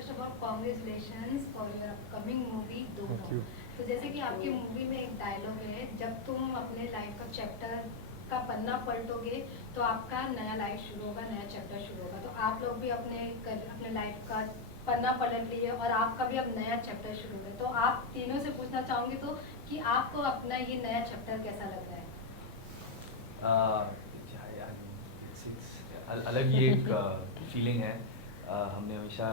First of all congratulations for your upcoming movie Thank दोनों। you. तो जैसे कि आपकी मूवी में एक डायलॉग है, जब तुम अपने लाइफ का चैप्टर का पन्ना पलटोगे तो आपका नया लाइफ शुरू होगा, नया चैप्टर शुरू होगा। तो आप लोग भी अपने लाइफ का पन्ना पलट लिए और आपका भी अब नया चैप्टर शुरू है। तो आप तीनों से पूछना चाहूँगी तो कि आपको अपना ये नया चैप्टर कैसा लग रहा है? यार अलग ही एक फीलिंग है। हमने हमेशा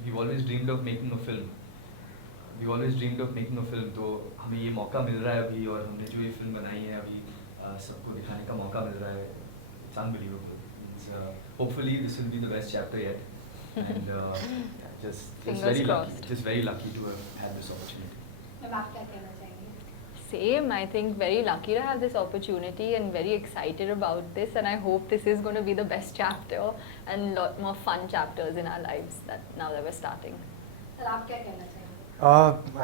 we always dreamed of making a film, तो हमें ये मौका मिल रहा है अभी, और हमने जो ये फिल्म बनाई है अभी सबको दिखाने का मौका मिल रहा है। It's unbelievable. Hopefully this will be the best chapter yet, and just very lucky to have had this opportunity. Ma'am आप क्या कहना चाहेंगे? Same, I think very lucky to have this opportunity and very excited about this, and I hope this is going to be the best chapter and lot more fun chapters in our lives that now that we're starting. Sir आप क्या कहना चाहेंगे?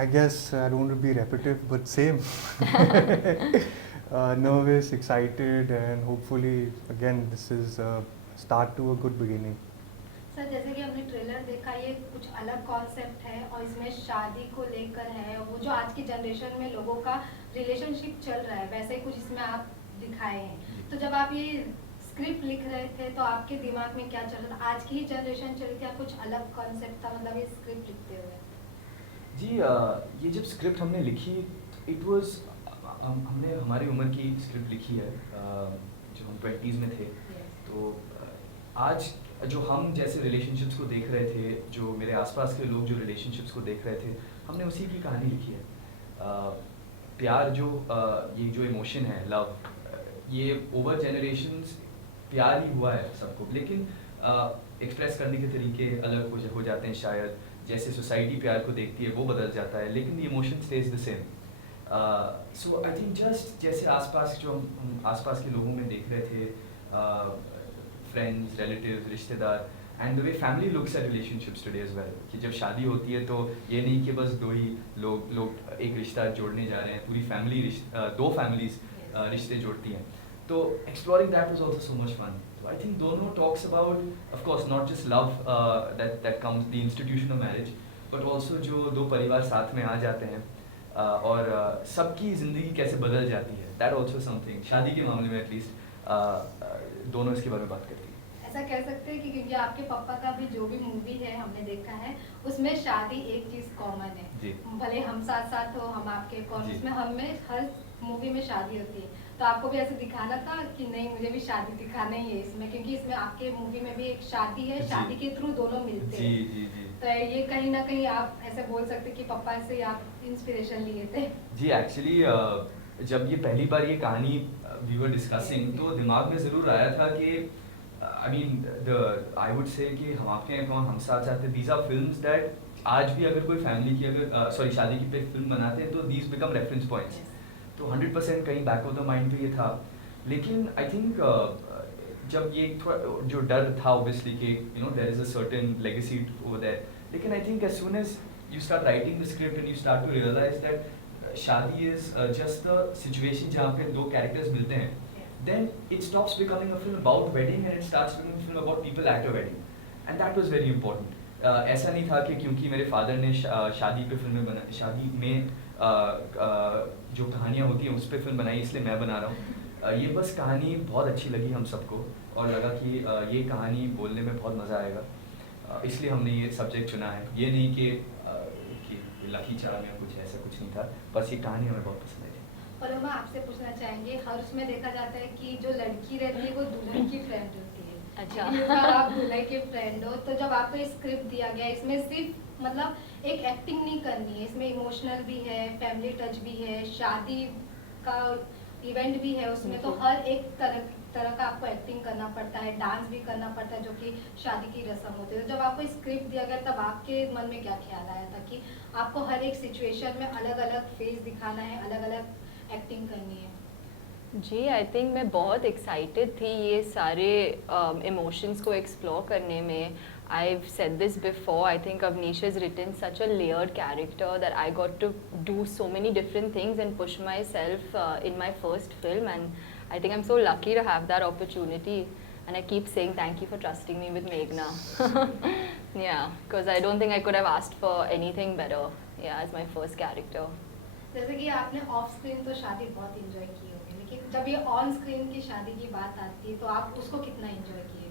I guess I don't want to be repetitive, but same. Nervous, excited, and hopefully, again, this is a start to a good beginning. Sir जैसे कि हमने trailer देखा, ये कुछ अलग कॉन्सेप्ट है और इसमें शादी को लेकर है, वो जो आज की जनरेशन में लोगों का रिलेशनशिप चल रहा है वैसे ही कुछ इसमें आप दिखाए हैं। तो जब आप ये स्क्रिप्ट लिख रहे थे तो आपके दिमाग में क्या चल रहा था? आज की ही जनरेशन चल रही थी या कुछ अलग कॉन्सेप्ट था, मतलब ये स्क्रिप्ट लिखते हुए? जी, ये जब स्क्रिप्ट हमने लिखी, इट वाज हमने हमारी उम्र की स्क्रिप्ट लिखी है, जो हम 20s में थे। तो आज जो हम जैसे रिलेशनशिप्स को देख रहे थे, जो मेरे आसपास के लोग जो रिलेशनशिप्स को देख रहे थे, हमने उसी की कहानी लिखी है। प्यार ये जो इमोशन है, लव, ये ओवर जनरेशन्स प्यार ही हुआ है सबको, लेकिन एक्सप्रेस करने के तरीके अलग हो जाते हैं शायद। जैसे सोसाइटी प्यार को देखती है वो बदल जाता है, लेकिन the emotion stage the same. So I think just जैसे आसपास हम आसपास के लोगों में देख रहे थे, फ्रेंड्स, रिलेटिव्स, रिश्तेदार, and the way family looks at relationships today as well, कि जब शादी होती है तो ये नहीं कि बस दो ही लोग एक रिश्ता जोड़ने जा रहे हैं, पूरी फैमिली दो फैमिलीज रिश्ते जोड़ती हैं। तो exploring that was also so much fun. तो आई थिंक दोनों talks about, of course not just love that comes the institution of marriage, but also जो दो परिवार साथ में आ जाते हैं और सबकी ज़िंदगी कैसे बदल जाती है, दैट ऑल्सो समथिंग। शादी के मामले में एटलीस्ट दोनों इसके बारे में बात करती हैं। ऐसा कह सकते हैं कि क्योंकि आपके पापा का भी जो भी मूवी है हमने देखा है, उसमें शादी एक चीज कॉमन है। भले हम साथ साथ हो, हम आपके कौन, उसमें हमें हर मूवी में शादी होती है। तो आपको भी ऐसे दिखाना था कि नहीं मुझे भी शादी दिखाना ही है इसमें, क्योंकि इसमें आपके मूवी में भी एक शादी है, शादी के थ्रू दोनों मिलते हैं। जी जी जी। तो ये कहीं ना कहीं आप ऐसे बोल सकते कि पापा से आप इंस्पिरेशन लिए थे? जी, एक्चुअली जब ये पहली बार ये कहानी वी वर डिस्कसिंग, तो दिमाग में ज़रूर आया था कि आई वुड से कि हम आपके हैं कौन, हम साथ साथ, दीज आर फिल्म्स दैट आज भी अगर कोई फैमिली की अगर शादी की पे फिल्म बनाते हैं तो दीज बिकम रेफरेंस पॉइंट्स। तो 100% कहीं बैक ऑफ द माइंड पे ये था। लेकिन आई थिंक जब ये थोड़ा जो डर था ऑब्वियसली कि there is a certain legacy over there, लेकिन I think as soon as you start writing the script and you start to realise that शादी इज जस्ट द सिचुएशन जहाँ पे दो कैरेक्टर्स मिलते हैं, then it stops becoming a film about wedding and it starts becoming a film about people at a wedding, and that was very important. ऐसा नहीं था कि क्योंकि मेरे फादर ने शादी पे फिल्में बनाई, शादी में जो कहानियाँ होती हैं उस पर फिल्म बनाई इसलिए मैं बना रहा हूँ। ये बस कहानी बहुत अच्छी लगी हम सबको और लगा कि ये कहानी बोलने में बहुत मज़ा आएगा, इसलिए हमने ये सब्जेक्ट चुना है। ये नहीं कि लकी चार्म या कुछ ऐसा कुछ नहीं था, बस ये कहानी हमें बहुत पसंद आई। और हम आपसे पूछना चाहेंगे, हर उसमें देखा जाता है कि जो लड़की रहती है वो दुल्हन की फ्रेंड होती है। अच्छा। इस बार आप दुल्हन के फ्रेंड हो, तो जब आपको स्क्रिप्ट दिया गया, इसमें सिर्फ मतलब एक एक्टिंग नहीं करनी है, इसमें इमोशनल भी है, फैमिली टच भी है, शादी का इवेंट भी है उसमें, तो हर एक तरह का आपको एक्टिंग करना पड़ता है, डांस भी करना पड़ता है जो कि शादी की रस्म होती है। तो जब आपको स्क्रिप्ट दिया गया तब आपके मन में क्या ख्याल आया था कि आपको हर एक सिचुएशन में अलग अलग फेस दिखाना है, अलग अलग एक्टिंग करनी है? जी, आई थिंक मैं बहुत एक्साइटेड थी ये सारे इमोशंस को एक्सप्लोर करने में। I've said this before, I think Avnish has written such a layered character that I got to do so many different things and push myself in my first film, and I think I'm so lucky to have that opportunity, and I keep saying thank you for trusting me with Meghna. Yeah, because I don't think I could have asked for anything better. Yeah, as my first character. जैसे कि आपने of screen तो शादी बहुत enjoy की होगी, लेकिन जब ये ऑन स्क्रीन की शादी की बात आती है तो आप उसको कितना एंजॉय किए?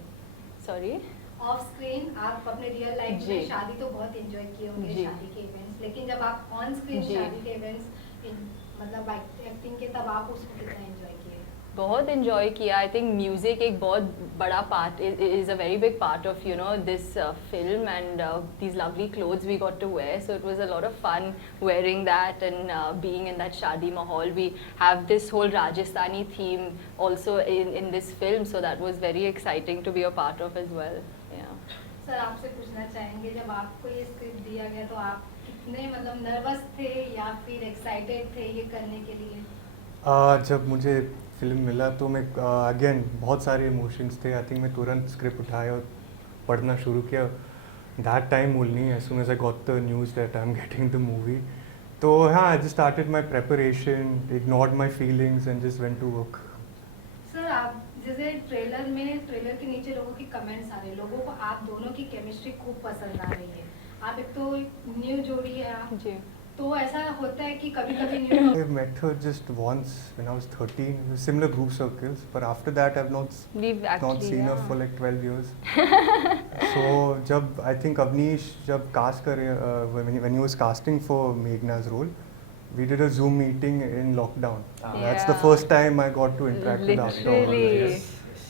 Sorry. ऑफ स्क्रीन आप अपने रियल लाइफ जी। में शादी तो बहुत एंजॉय किए होंगे, जी। शादी के इवेंट्स, लेकिन जब आप ऑन स्क्रीन जी। शादी के इवेंट्स मतलब एक्टिंग के, तब आप उसको कितना एंजॉय किए? बहुत enjoy किया. I think music एक बहुत बड़ा part is a very big part of this film, and these lovely clothes we got to wear. So it was a lot of fun wearing that and being in that shadi mahal. We have this whole Rajasthani theme also in this film, so that was very exciting to be a part of as well. Yeah. Sir आपसे पूछना चाहेंगे, जब आपको ये script दिया गया तो आप कितने मतलब नर्वस थे या फिर एक्साइटेड थे ये करने के लिए? जब मुझे फिल्म मिला तो मैं अगेन बहुत सारे इमोशंस थे. आई थिंक मैं तुरंत स्क्रिप्ट उठाया और पढ़ना शुरू किया. That time only as soon as I got the news that I am getting the movie. तो हाँ, I just started my preparation, ignored my feelings and just went to work. Sir आप जैसे trailer के नीचे लोगों की comments आ रहे हैं, लोगों को आप दोनों की केमिस्ट्री खूब पसंद आ रही है. आप एक तो न्यू जोड़ी है आप, जी. तो ऐसा होता है कि कभी कभी new I met her just once when I was 13, similar group circles, but after that I've We've not actually seen her yeah. for like 12 years. So जब I think Avnish जब cast करे when he was casting for Meghna's role, we did a Zoom meeting in lockdown. That's the Yeah. first time I got to interact with actor. Literally.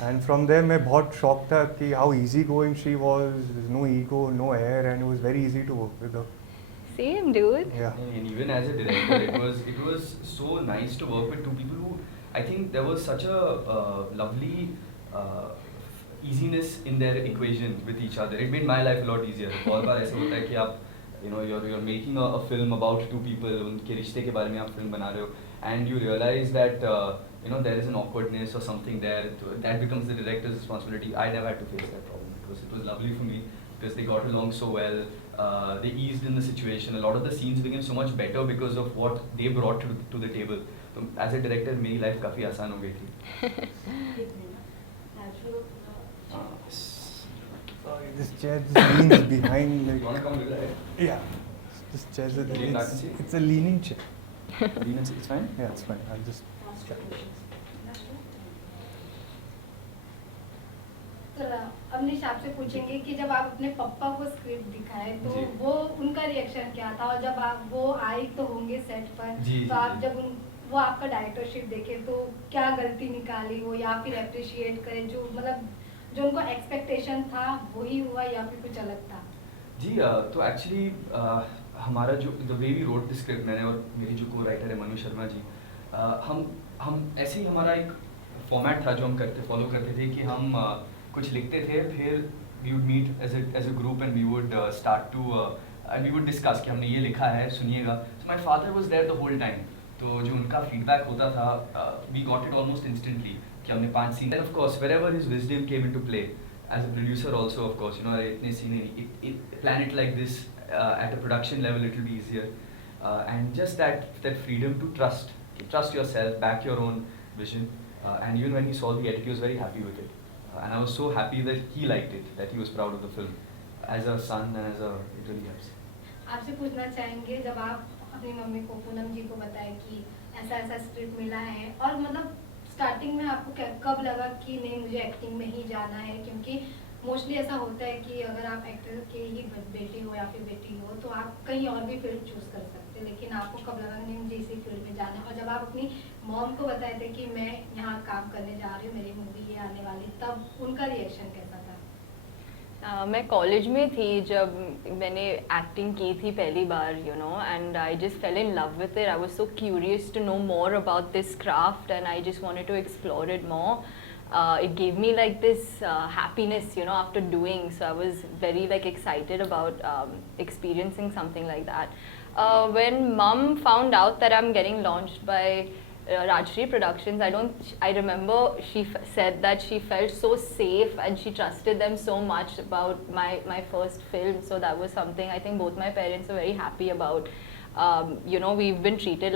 And from there मैं बहुत shocked था कि how easy going she was, there's no ego, no air, and it was very easy to work with her. Same, dude. Yeah. And even as a director, it was so nice to work with two people who, I think there was such a lovely easiness in their equation with each other. It made my life a lot easier. बहुत बार ऐसे होता है कि आप you're making a film about two people, उनके रिश्ते के बारे में आप film बना रहे हो, and you realize that there is an awkwardness or something there. That becomes the director's responsibility. I never had to face that problem. It was lovely for me because they got along so well. They eased in the situation. A lot of the scenes became so much better because of what they brought to the table. So as a director, मेरी life काफी आसान हो गई थी. This chair just leans behind like. You wanna come with that? Yeah. This chair is Lean back and sit. it's a leaning chair. It's fine. Yeah, it's fine. I'll just. तो अवनीश आपसे पूछेंगे कि जब आप अपने पापा को स्क्रिप्ट दिखाए तो जी। वो उनका रिएक्शन क्या था, और जब आप वो आए तो होंगे सेट पर, जी, तो जी, आप जी। जब वो आपका डायरेक्टरशिप देखे तो क्या गलती निकाली वो, या फिर अप्रिशिएट करे, जो मतलब जो उनको एक्सपेक्टेशन था वही हुआ या फिर कुछ अलग था? जी तो एक्चुअली हमारा जो the way we wrote the script, मैंने और मेरी जो को राइटर है मनु शर्मा जी, हम ऐसे ही हमारा एक फॉर्मेट था जो हम फॉलो करते थे कि हम कुछ लिखते थे, फिर we would meet as a group and we would start to and we would discuss कि हमने ये लिखा है, सुनिएगा. So my father was there the whole time. तो जो उनका फीडबैक होता था, we got it almost instantly कि हमने 5 scene. And of course wherever his wisdom came into play as a producer also, of course, itne scene, plan it like this, at a production level it will be easier, and just that freedom to trust yourself, back your own vision, and even when he saw the edit he was very happy with it, and I was so happy that he liked it, that he was proud of the film as a son, and it really helps. आपसे पूछना चाहेंगे, जब आप अपनी mummy को, पूनम जी को बताए कि ऐसा स्क्रिप्ट मिला है, और मतलब स्टार्टिंग में आपको कब लगा कि नहीं मुझे एक्टिंग में ही जाना है, क्योंकि मोस्टली ऐसा होता है कि अगर आप एक्टर के ही बेटे हो या फिर बेटी हो तो आप कहीं और भी फील्ड चूज कर सकते हैं, लेकिन आपको कब लगा नहीं मुझे इसी फील्ड में जाना है? और जब आप अपनी मॉम को बताए थे कि मैं यहाँ काम करने जा रही हूँ, मेरी मूवी ये आने वाली, तब उनका रिएक्शन कैसा था? मैं कॉलेज में थी जब मैंने एक्टिंग की थी पहली बार, and I just fell in love with it. I was so curious to know more about this craft, and I just wanted to explore it more. It gave me like this happiness, after doing. So I was very excited about experiencing something like that. When Mum found out that I'm getting launched by Rajshri Productions, I remember she said that she felt so safe and she trusted them so much about my first film. So that was something I think both my parents were very happy about. We've been treated